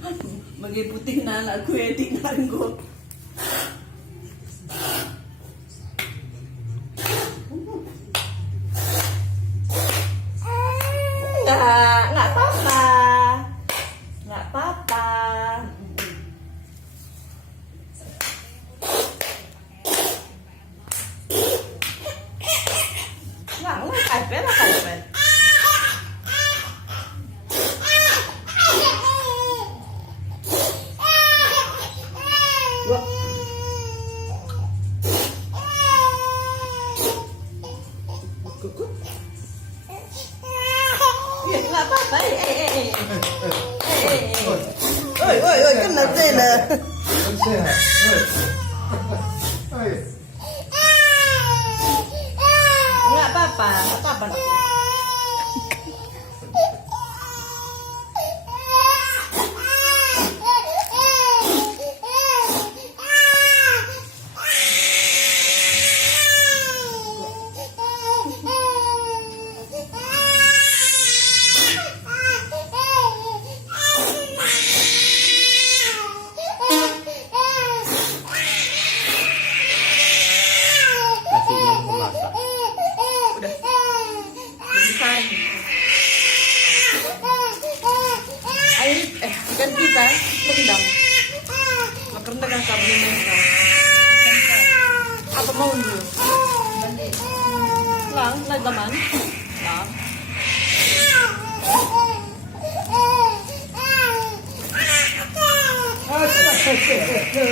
Bagi putih na anak gue di nanggo. Enggak apa-apa. Enggak apa-apa. Enggak karpet. Wah. Kukuk. Ya, enggak apa-apa. Oi, kena cina. Enggak apa-apa. Nasinya belum masak. Udah. Besar. Air ikan kita rendam. Makan dengan sabun mentah. Apa mau dulu? Lang, lagaman. Lang. Betul.